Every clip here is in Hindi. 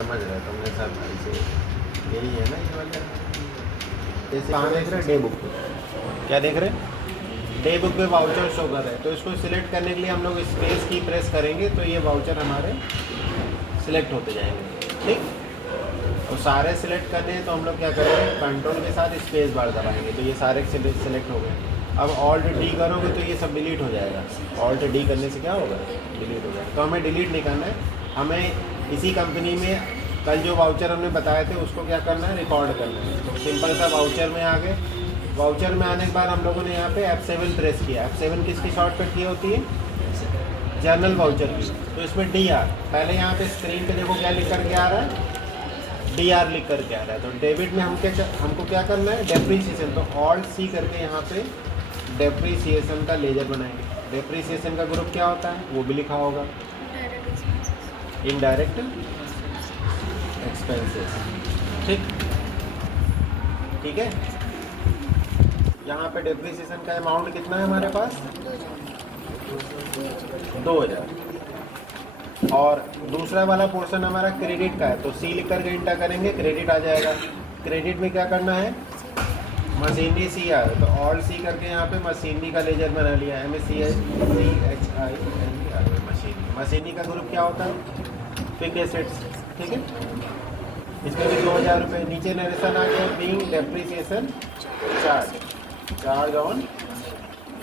समझ रहे तुमने सब भाई से यही है ना ये वाला। जैसे कहाँ देख रहे हैं, डे बुक पे क्या देख रहे हैं, डे बुक पे वाउचर शो कर रहे हैं। तो इसको सिलेक्ट करने के लिए हम लोग स्पेस की प्रेस करेंगे तो ये वाउचर हमारे सिलेक्ट होते जाएंगे। ठीक, और सारे सिलेक्ट करने हैं तो हम लोग क्या करेंगे, कंट्रोल के साथ स्पेस बार दबाएंगे तो ये सारे सिलेक्ट हो गए। अब ऑल्ट डी करोगे तो ये सब डिलीट हो जाएगा। ऑल्ट डी करने से क्या होगा, डिलीट हो जाएगा। तो हमें डिलीट नहीं करना है, हमें इसी कंपनी में कल जो वाउचर हमने बताए थे उसको क्या करना है, रिकॉर्ड करना है। तो सिंपल सा वाउचर में आ गए। वाउचर में आने के बाद हम लोगों ने यहाँ पे F7 प्रेस किया। F7 किसकी शॉर्टकट की होती है, जर्नल वाउचर की। तो इसमें DR, पहले यहाँ पे स्क्रीन पे देखो क्या लिख करके आ रहा है, DR लिख करके आ रहा है। तो डेबिट में हमको क्या करना है, डेप्रीसिएशन। तो ऑल्ट C करके यहाँ पे डेप्रीसिएशन का लेजर बनाएंगे। डेप्रीसिएशन का ग्रुप क्या होता है वो भी लिखा होगा, इनडायरेक्ट एक्सपेंसेस। ठीक है। यहाँ पे डेप्रीसिएशन का अमाउंट कितना है हमारे पास, 2000। और दूसरा वाला पोर्शन हमारा क्रेडिट का है तो C लिख करके इंटर करेंगे, क्रेडिट आ जाएगा। क्रेडिट में क्या करना है, मशीनरी C आ तो ऑल C करके यहाँ पे मशीनरी का लेजर बना लिया, MACHINERY। मशीनरी का ग्रुप क्या होता है, फिक्स्ड एसेट्स। ठीक है, इसमें भी 2000 रुपये। नीचे नरेशन आ गया, being depreciation charge on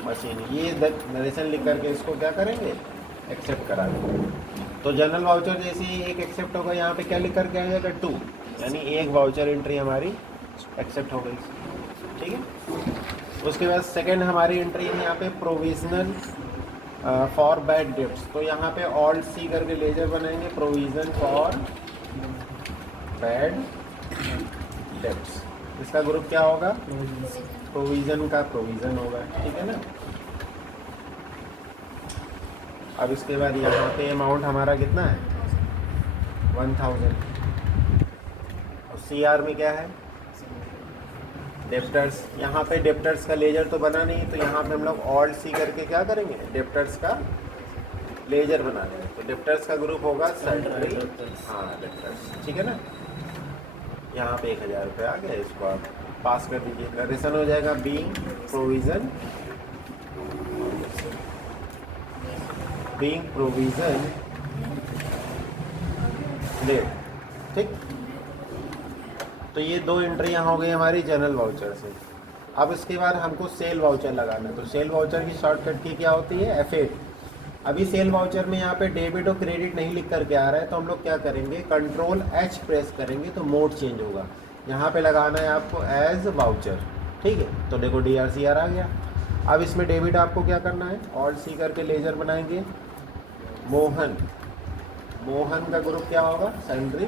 machine. ये नरेशन लिख करके इसको क्या करेंगे, एक्सेप्ट करा देंगे। तो जनरल वाउचर जैसे ही एक एक्सेप्ट होगा, यहाँ पे क्या लिख करके आ जाएगा 2, यानी एक वाउचर एंट्री हमारी एक्सेप्ट हो गई। ठीक है। उसके बाद सेकेंड हमारी एंट्री है यहाँ पे प्रोविजनल फॉर बैड डेब्ट्स। तो यहाँ पे ऑल्ट C करके लेजर बनाएंगे, प्रोविजन फॉर बैड डेब्ट्स। इसका ग्रुप क्या होगा, प्रोविजन का प्रोविजन होगा। ठीक है ना। अब इसके बाद यहाँ पे अमाउंट हमारा कितना है, 1000। और CR में क्या है, डेप्टर्स। यहाँ पे डेप्टर्स का लेजर तो बना नहीं, तो यहाँ पे हम लोग ऑल्ट C करके क्या करेंगे, डेप्टर्स का लेजर बना देंगे। तो डेप्टर्स का ग्रुप होगा सैलरी, हाँ डेप्टर्स। ठीक है ना। यहाँ पे 1000 रुपये आ गया, इसको आप पास कर दीजिए। नरेशन हो जाएगा बीइंग प्रोविजन डेट। ठीक, तो ये दो एंट्री यहाँ हो गई हमारी जनरल वाउचर से। अब इसके बाद हमको सेल वाउचर लगाना है। तो सेल वाउचर की शॉर्टकट की क्या होती है, F8। अभी सेल वाउचर में यहाँ पे डेबिट और क्रेडिट नहीं लिख करके आ रहा है, तो हम लोग क्या करेंगे, कंट्रोल H प्रेस करेंगे तो मोड चेंज होगा। यहाँ पे लगाना है आपको एज वाउचर। ठीक है, तो देखो DRCR आ गया। अब इसमें डेबिट आपको क्या करना है, ऑल्ट C करके लेजर बनाएंगे, मोहन का ग्रुप क्या होगा, सैलरी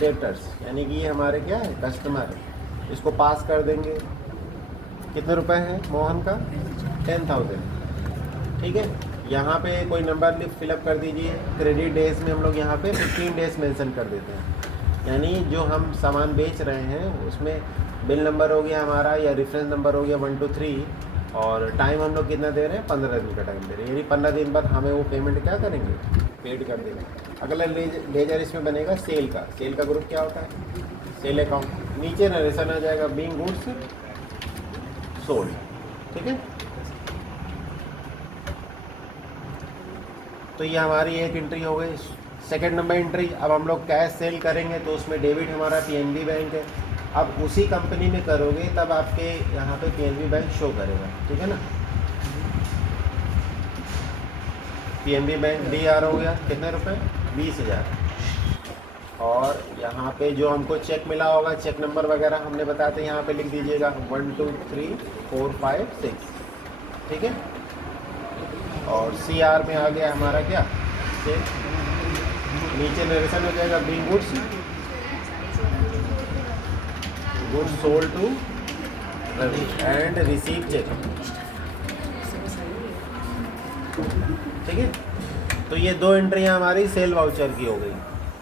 डेटर्स, यानी कि ये हमारे क्या है, कस्टमर है। इसको पास कर देंगे। कितने रुपए है मोहन का, 10,000। ठीक है, यहाँ पे कोई नंबर फिलअप कर दीजिए। क्रेडिट डेज में हम लोग यहाँ पे 15 डेज मेंशन कर देते हैं, यानी जो हम सामान बेच रहे हैं उसमें बिल नंबर हो गया हमारा या रेफरेंस नंबर हो गया 1 2 3, और टाइम हम लोग कितना दे रहे हैं, 15 दिन का टाइम दे रहे हैं। यानी 15 दिन बाद हमें वो पेमेंट क्या करेंगे, पेड कर देंगे। अगला लेजर इसमें बनेगा सेल का। सेल का ग्रुप क्या होता है, सेल अकाउंट। नीचे नरेशन आ जाएगा बीइंग गुड्स सोल्ड। ठीक है, तो ये हमारी एक एंट्री हो गई। सेकंड नंबर एंट्री, अब हम लोग कैश सेल करेंगे तो उसमें डेबिट हमारा PNB बैंक है। अब उसी कंपनी में करोगे तब आपके यहाँ पे PNB बैंक शो करेगा। ठीक है ना। PNB बैंक DR हो गया, कितने रुपए, 20,000। और यहाँ पे जो हमको चेक मिला होगा, चेक नंबर वगैरह हमने बताया था, यहाँ पे लिख दीजिएगा 1 2 3 4 5 6। ठीक है, और CR में आ गया हमारा क्या, चेक। नीचे नरेशन हो जाएगा being goods sold to Ravi and receive cheque. ठीक है, तो ये दो एंट्रियाँ हमारी सेल वाउचर की हो गई।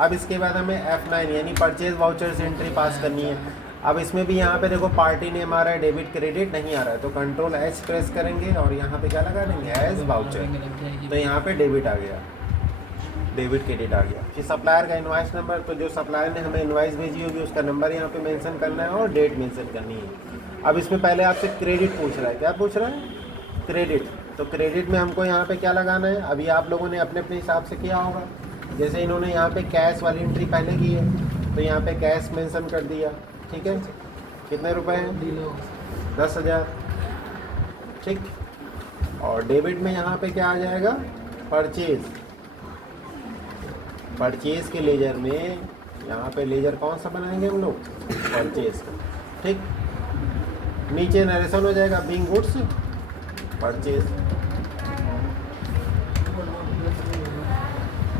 अब इसके बाद हमें F9 यानी परचेज वाउचर से एंट्री पास करनी है। अब इसमें भी यहाँ पे देखो पार्टी नेम आ रहा है, डेबिट क्रेडिट नहीं आ रहा है, तो कंट्रोल H प्रेस करेंगे और यहाँ पे क्या लगा देंगे, एज वाउचर। तो यहाँ पे डेबिट आ गया, डेबिट क्रेडिट आ गया। कि सप्लायर का इनवॉइस नंबर, तो जो सप्लायर ने हमें इनवॉइस भेजी होगी उसका नंबर यहाँ पे मेंशन करना है और डेट मेंशन करनी है। अब इसमें पहले आपसे क्रेडिट पूछ रहा है, क्या पूछ रहा है? क्रेडिट। तो क्रेडिट में हमको यहाँ पे क्या लगाना है? अभी आप लोगों ने अपने अपने हिसाब से किया होगा। जैसे इन्होंने यहाँ पे कैश वाली एंट्री पहले की है तो यहाँ पे कैश मेंशन कर दिया, ठीक है। कितने रुपए हैं? 10,000, ठीक। और डेबिट में यहाँ पे क्या आ जाएगा? परचेज। परचेज के लेजर में यहाँ पे लेजर कौन सा बनाएंगे हम लोग? परचेज का, ठीक। नीचे नरेशन हो जाएगा बीइंग गुड्स परचेज।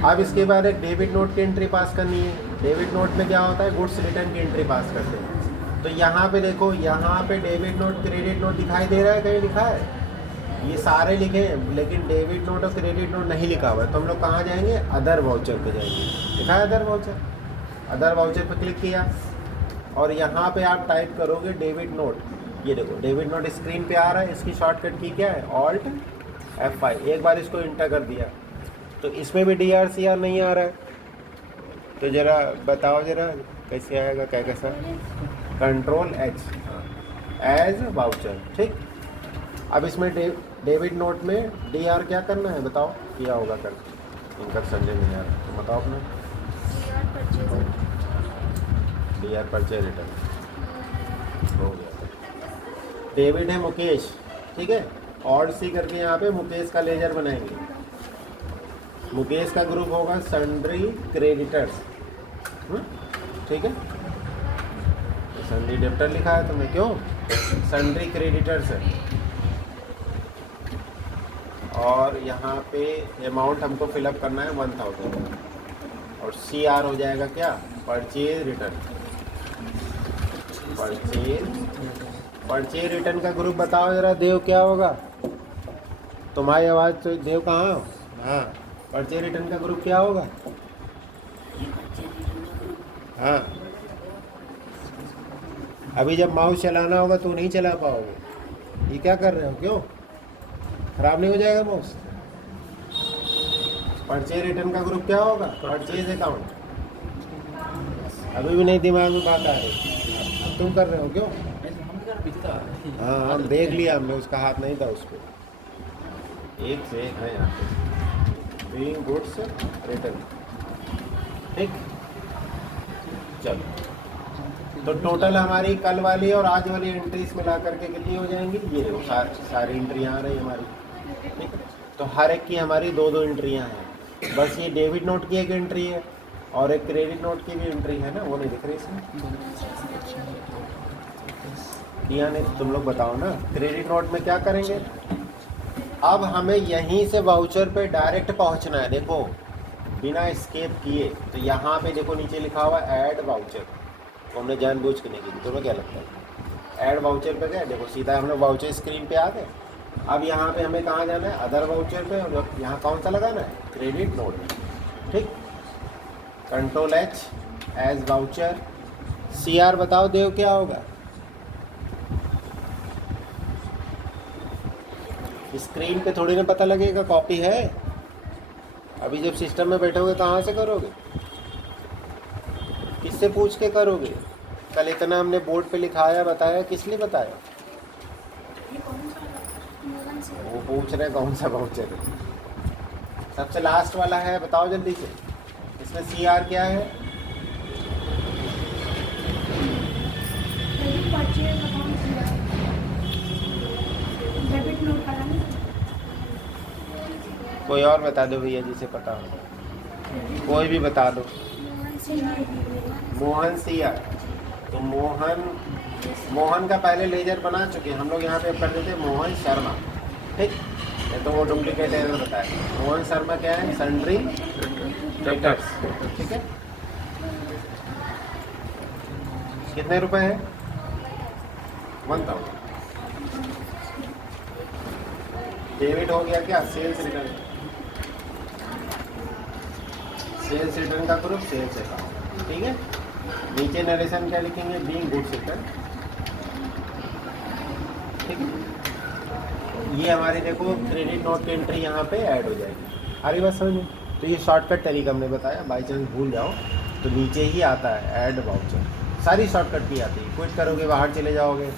अब इसके बाद एक डेबिट नोट की एंट्री पास करनी है। डेबिट नोट में क्या होता है? गुड्स रिटर्न की एंट्री पास करते हैं। तो यहाँ पे देखो, यहाँ पे डेबिट नोट क्रेडिट नोट दिखाई दे रहा है? कहीं लिखा है? ये सारे लिखे हैं लेकिन डेबिट नोट और क्रेडिट नोट नहीं लिखा हुआ है। तो हम लोग कहाँ जाएंगे? अदर वाउचर पे जाएंगे। लिखा है अदर वाउचर? अदर वाउचर पे क्लिक किया और यहाँ पे आप टाइप करोगे डेबिट नोट। ये देखो डेबिट नोट स्क्रीन पे आ रहा है। इसकी शॉर्टकट की क्या है? Alt F5। एक बार इसको इंटर कर दिया तो इसमें भी DRCR नहीं आ रहा है। तो ज़रा बताओ ज़रा कैसे आएगा, क्या कैसा? कंट्रोल H एज वाउचर, ठीक। अब इसमें डेबिट नोट में DR क्या करना है बताओ? किया होगा कर, इनका समझे नहीं आ रहा तो बताओ अपना। DR परचेज रिटर्न हो गया। डेबिट है मुकेश, ठीक है। ऑल्ट C करके यहाँ पे मुकेश का लेजर बनाएंगे। मुकेश का ग्रुप होगा सन्ड्री क्रेडिटर्स, ठीक है। तो सन्ड्री डेबिटर लिखा है तुमने, क्यों? सन्ड्री क्रेडिटर्स है। और यहाँ पे अमाउंट हमको फिलअप करना है 1000 और CR हो जाएगा क्या? Purchase return. परचेज रिटर्न का ग्रुप बताओ जरा देव, क्या होगा? तुम्हारी आवाज़ तो देव कहाँ? हाँ, परचेज रिटर्न का ग्रुप क्या होगा? हाँ, अभी जब माउस चलाना होगा तो नहीं चला पाओगे। ये क्या कर रहे हो? क्यों खराब नहीं हो जाएगा माउस? परचेज रिटर्न का ग्रुप क्या होगा? Purchase account. अभी भी नहीं दिमाग में बात आ रही, अब तुम कर रहे हो क्यों? हाँ, हम देख लिया, हमने उसका हाथ नहीं था उस पर। एक से एक है यहाँ पे बीइंग गुड्स रिटर्न, ठीक। चलो, तो टोटल हमारी कल वाली और आज वाली एंट्रीज मिला करके कितनी हो जाएंगी? ये देखो सारी एंट्रियाँ आ रही हमारी, ठीक है। तो हर एक की हमारी 2-2 एंट्रियाँ हैं। बस ये डेबिट नोट की एक एंट्री है और एक क्रेडिट नोट की भी एंट्री है ना, वो नहीं दिख रही इसमें। दिया नहीं तो तुम लोग बताओ ना। क्रेडिट नोट में क्या करेंगे? अब हमें यहीं से वाउचर पे डायरेक्ट पहुंचना है। देखो बिना स्केप किए, तो यहाँ पे देखो नीचे लिखा हुआ ऐड वाउचर, तो हमने जानबूझ के नहीं की। तुम्हें क्या लगता है? ऐड वाउचर पे गए, देखो सीधा हम लोग वाउचर स्क्रीन पे आ गए। अब यहाँ पे हमें कहाँ जाना है? अदर वाउचर पे। और यहाँ कौन सा लगाना है? क्रेडिट नोट, ठीक। Control H as voucher. CR बताओ देव क्या होगा? स्क्रीन पे थोड़ी ना पता लगेगा, कॉपी है। अभी जब सिस्टम में बैठोगे कहाँ से करोगे? किससे पूछ के करोगे? कल इतना हमने बोर्ड पे लिखाया, बताया, किस लिए बताया? वो पूछ रहे कौन सा वाउचर है। सबसे लास्ट वाला है, बताओ जल्दी से। इसमें CR क्या है? कोई और बता दो भैया जिसे पता हो, कोई भी बता दो। मोहन CR। तो मोहन का पहले लेजर बना चुके हैं हम लोग, यहाँ पे कर देते हैं मोहन शर्मा, ठीक। ये तो वो डुप्लीकेट एरर बताया। मोहन शर्मा क्या है? सन्ड्री क्रेडिटर्स, ठीक है। कितने रुपए है? 1000। डेबिट हो गया क्या? Sales return. सेल्स रिटर्न का ग्रुप सेल्स अकाउंट, ठीक है। नीचे नरेशन क्या लिखेंगे? बीइंग गुड्स रिटर्न, ठीक है। ये हमारी देखो क्रेडिट नोट की एंट्री यहाँ पे ऐड हो जाएगी। आ रही बात समझ में? तो तो ये शॉर्टकट तरीका हमने बताया, बाई चांस भूल जाओ तो नीचे ही आता है ऐड वाउचर, सारी शॉर्टकट की आती है। क्विट करोगे बाहर चले जाओगे,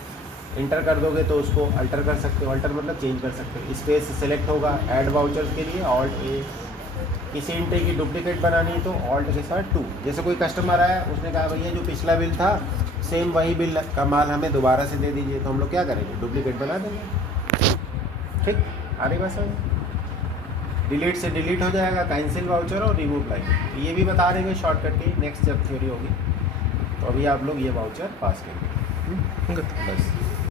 इंटर कर दोगे तो उसको अल्टर कर सकते हो, अल्टर मतलब चेंज कर सकते हो। स्पेस सेलेक्ट होगा ऐड वाउचर्स के लिए ऑल्ट ए, किसी इंटे की डुप्लीकेट बनानी है तो ऑल्ट के साथ 2। जैसे कोई कस्टमर आया, उसने कहा भैया जो पिछला बिल था सेम वही बिल का माल हमें दोबारा से दे दीजिए, तो हम लोग क्या करेंगे, डुप्लीकेट बना देंगे। ठीक, आ रही बात समझ? डिलीट से डिलीट हो जाएगा, कैंसिल वाउचर और रिमूव लाइन, ये भी बता देंगे शॉर्टकट की नेक्स्ट जब थ्योरी होगी। तो अभी आप लोग ये वाउचर पास करेंगे बस।